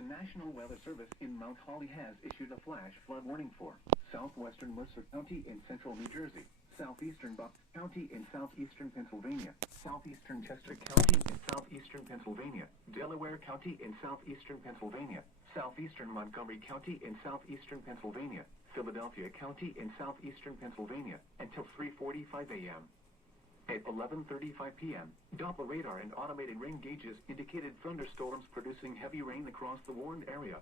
The National Weather Service in Mount Holly has issued a flash flood warning for southwestern Mercer County in central New Jersey, southeastern Bucks County in southeastern Pennsylvania, southeastern Chester County in southeastern Pennsylvania, Delaware County in southeastern Pennsylvania, southeastern Montgomery County in southeastern Pennsylvania, Philadelphia County in southeastern Pennsylvania, until 3:45 a.m. At 11:35 p.m., Doppler radar and automated rain gauges indicated thunderstorms producing heavy rain across the warned area.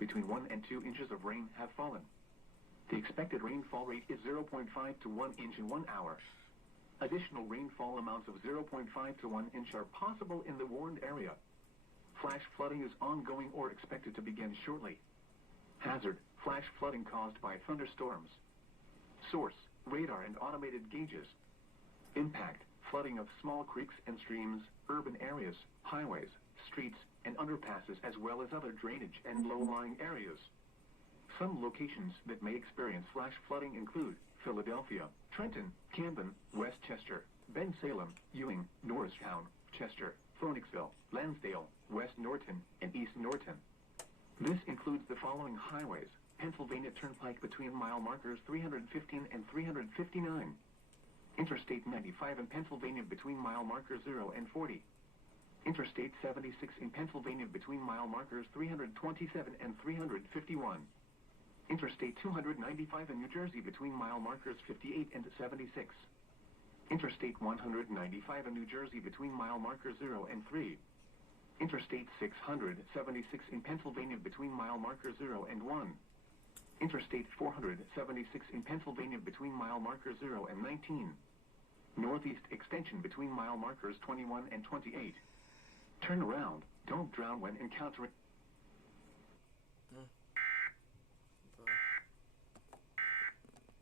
Between 1 and 2 inches of rain have fallen. The expected rainfall rate is 0.5 to 1 inch in 1 hour. Additional rainfall amounts of 0.5 to 1 inch are possible in the warned area. Flash flooding is ongoing or expected to begin shortly. Hazard: flash flooding caused by thunderstorms. Source: radar and automated gauges. Impact: flooding of small creeks and streams, urban areas, highways, streets, and underpasses, as well as other drainage and low-lying areas. Some locations that may experience flash flooding include Philadelphia, Trenton, Camden, Westchester, Bensalem, Ewing, Norristown, Chester, Phoenixville, Lansdale, West Norton, and East Norton. This includes the following highways: Pennsylvania Turnpike between mile markers 315 and 359. Interstate 95 in Pennsylvania between mile markers 0 and 40. Interstate 76 in Pennsylvania between mile markers 327 and 351. Interstate 295 in New Jersey between mile markers 58 and 76. Interstate 195 in New Jersey between mile markers 0 and 3. Interstate 676 in Pennsylvania between mile markers 0 and 1. Interstate 476 in Pennsylvania between mile markers 0 and 19. Northeast extension between mile markers 21 and 28. Turn around. Don't drown when encountering...